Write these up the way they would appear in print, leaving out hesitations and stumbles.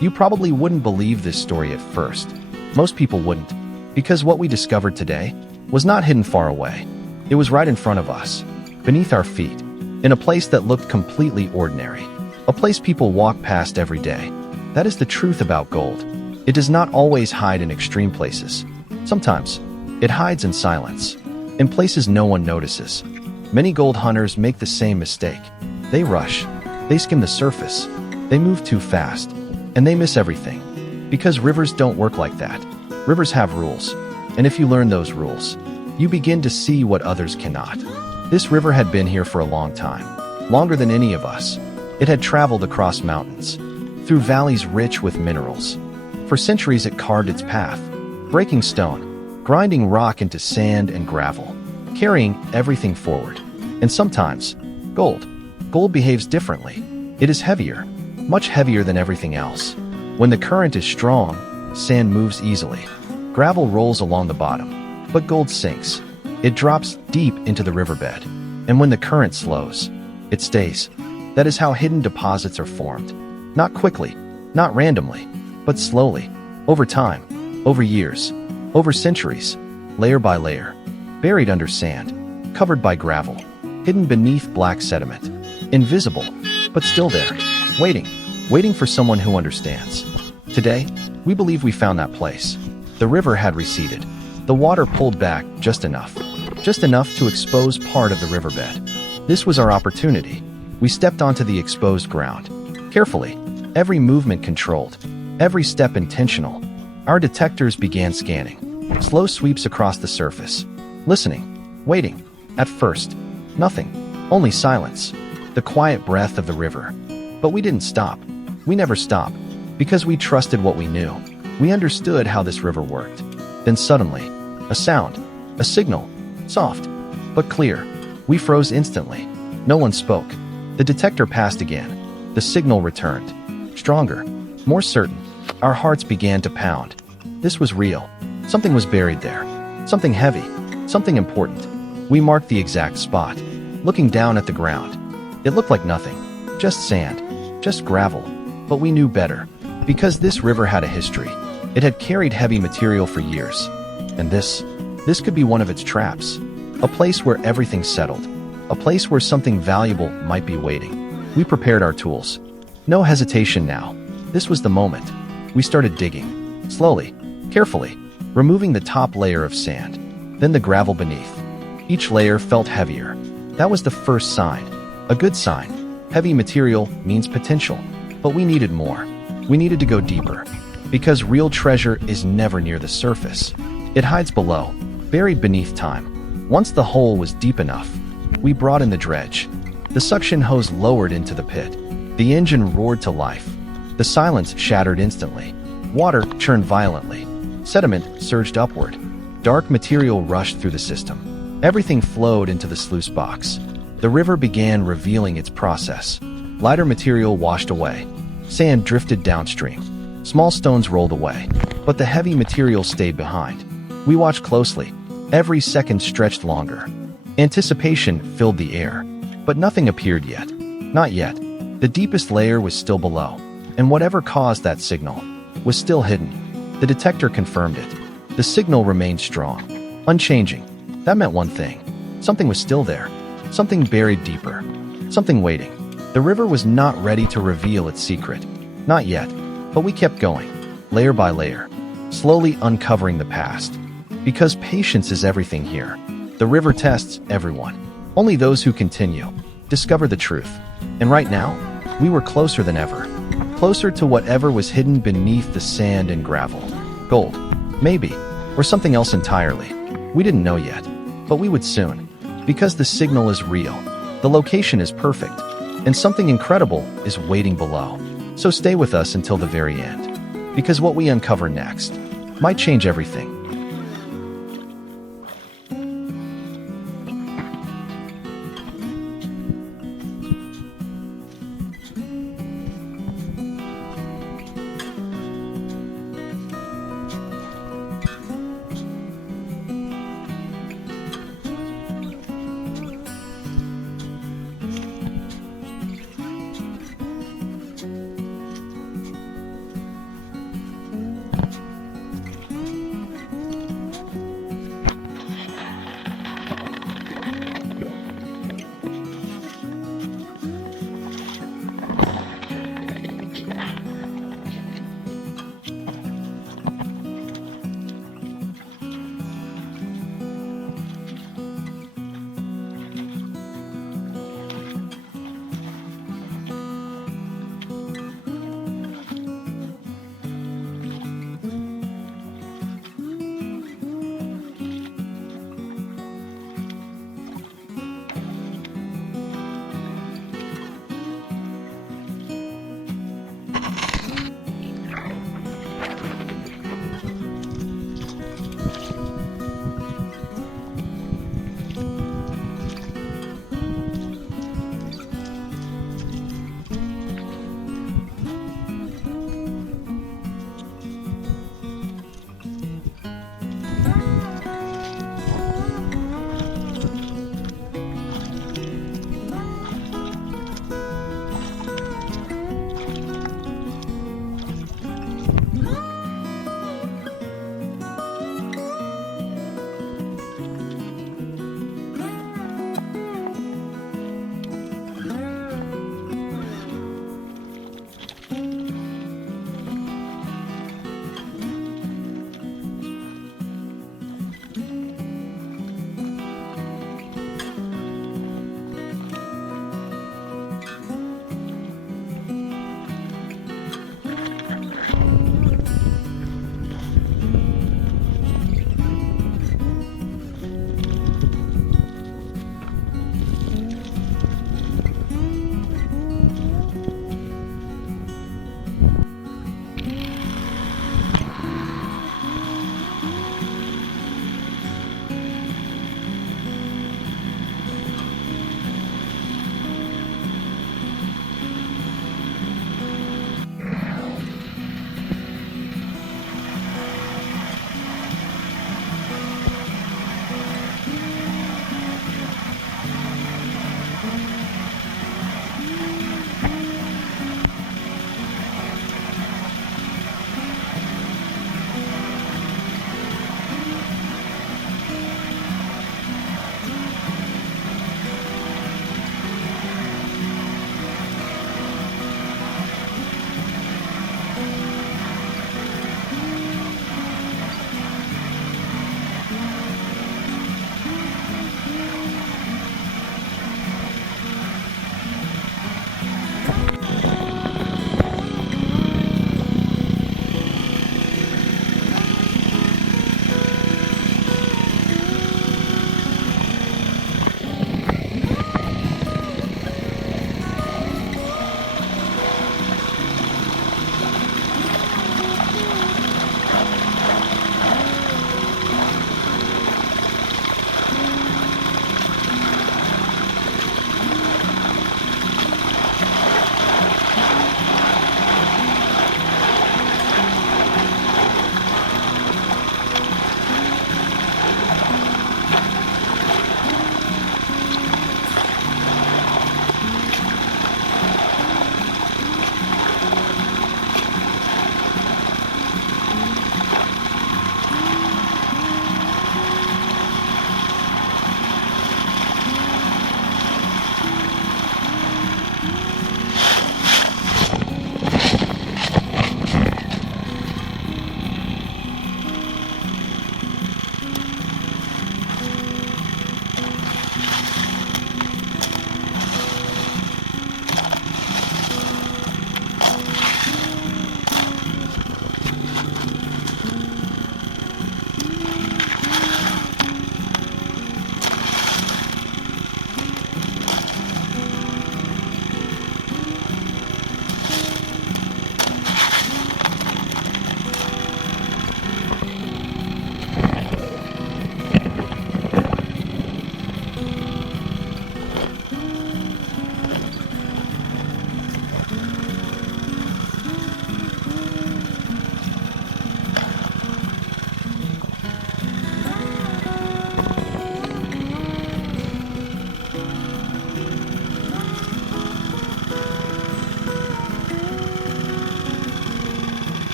You probably wouldn't believe this story at first. Most people wouldn't, because what we discovered today was not hidden far away. It was right in front of us, beneath our feet, in a place that looked completely ordinary, a place people walk past every day. That is the truth about gold. It does not always hide in extreme places. Sometimes, it hides in silence, in places no one notices. Many gold hunters make the same mistake. They rush, they skim the surface, they move too fast, and they miss everything. Because rivers don't work like that. Rivers have rules, and if you learn those rules, you begin to see what others cannot. This river had been here for a long time, longer than any of us. It had traveled across mountains, through valleys rich with minerals. For centuries it carved its path, breaking stone, grinding rock into sand and gravel, carrying everything forward. And sometimes, gold. Gold behaves differently. It is heavier, much heavier than everything else. When the current is strong, sand moves easily. Gravel rolls along the bottom, but gold sinks. It drops deep into the riverbed. And when the current slows, it stays. That is how hidden deposits are formed. Not quickly, not randomly, but slowly, over time, over years, over centuries, layer by layer, buried under sand, covered by gravel, hidden beneath black sediment, invisible, but still there, waiting for someone who understands. Today, we believe we found that place. The river had receded. The water pulled back just enough to expose part of the riverbed. This was our opportunity. We stepped onto the exposed ground. Carefully, every movement controlled, every step intentional. Our detectors began scanning. Slow sweeps across the surface. Listening, waiting. At first, nothing, only silence. The quiet breath of the river. But we didn't stop. We never stopped, because we trusted what we knew. We understood how this river worked. Then suddenly, a sound, a signal, soft, but clear. We froze instantly. No one spoke. The detector passed again. The signal returned. Stronger, more certain. Our hearts began to pound. This was real. Something was buried there. Something heavy. Something important. We marked the exact spot, looking down at the ground. It looked like nothing. Just sand. Just gravel. But we knew better. Because this river had a history. It had carried heavy material for years. And this could be one of its traps. A place where everything settled. A place where something valuable might be waiting. We prepared our tools. No hesitation now. This was the moment. We started digging. Slowly, carefully, removing the top layer of sand. Then the gravel beneath. Each layer felt heavier. That was the first sign. A good sign. Heavy material means potential. But we needed more. We needed to go deeper. Because real treasure is never near the surface. It hides below, buried beneath time. Once the hole was deep enough, we brought in the dredge. The suction hose lowered into the pit. The engine roared to life. The silence shattered instantly. Water churned violently. Sediment surged upward. Dark material rushed through the system. Everything flowed into the sluice box. The river began revealing its process. Lighter material washed away. Sand drifted downstream. Small stones rolled away. But the heavy material stayed behind. We watched closely. Every second stretched longer. Anticipation filled the air. But nothing appeared yet. Not yet. The deepest layer was still below. And whatever caused that signal was still hidden. The detector confirmed it. The signal remained strong, unchanging. That meant one thing. Something was still there. Something buried deeper. Something waiting. The river was not ready to reveal its secret. Not yet. But we kept going, layer by layer, slowly uncovering the past. Because patience is everything here. The river tests everyone. Only those who continue discover the truth. And right now, we were closer than ever. Closer to whatever was hidden beneath the sand and gravel. Gold, maybe, or something else entirely. We didn't know yet, but we would soon. Because the signal is real, the location is perfect, and something incredible is waiting below. So stay with us until the very end. Because what we uncover next might change everything.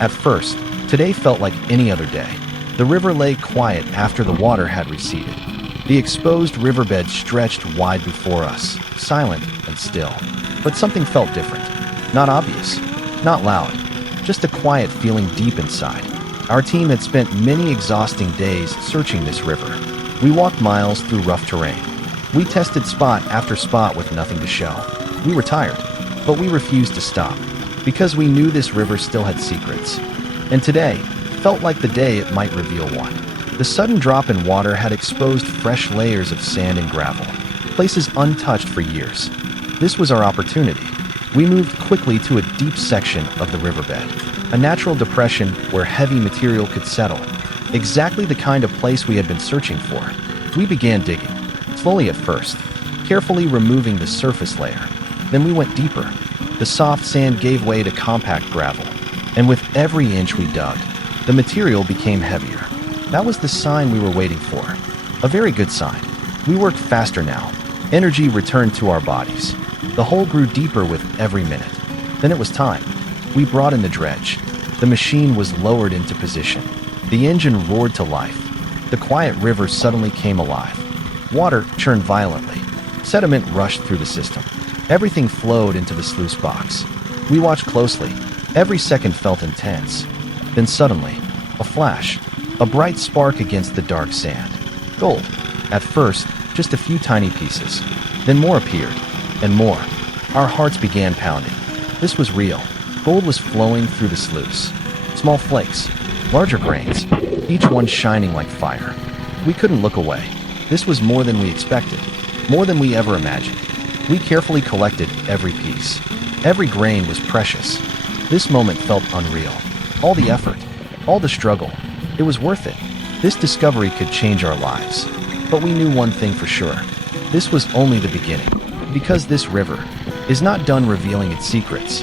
At first, today felt like any other day. The river lay quiet after the water had receded. The exposed riverbed stretched wide before us, silent and still. But something felt different. Not obvious, not loud, just a quiet feeling deep inside. Our team had spent many exhausting days searching this river. We walked miles through rough terrain. We tested spot after spot with nothing to show. We were tired, but we refused to stop, because we knew this river still had secrets. And today felt like the day it might reveal one. The sudden drop in water had exposed fresh layers of sand and gravel, places untouched for years. This was our opportunity. We moved quickly to a deep section of the riverbed, a natural depression where heavy material could settle, exactly the kind of place we had been searching for. We began digging, slowly at first, carefully removing the surface layer. Then we went deeper. The soft sand gave way to compact gravel, and with every inch we dug, the material became heavier. That was the sign we were waiting for. A very good sign. We worked faster now. Energy returned to our bodies. The hole grew deeper with every minute. Then it was time. We brought in the dredge. The machine was lowered into position. The engine roared to life. The quiet river suddenly came alive. Water churned violently. Sediment rushed through the system. Everything flowed into the sluice box. We watched closely. Every second felt intense. Then suddenly, a flash, a bright spark against the dark sand. Gold. At first, just a few tiny pieces. Then more appeared, and more. Our hearts began pounding. This was real. Gold was flowing through the sluice. Small flakes, larger grains, each one shining like fire. We couldn't look away. This was more than we expected, more than we ever imagined. We carefully collected every piece. Every grain was precious. This moment felt unreal. All the effort, all the struggle, it was worth it. This discovery could change our lives. But we knew one thing for sure. This was only the beginning. Because this river is not done revealing its secrets,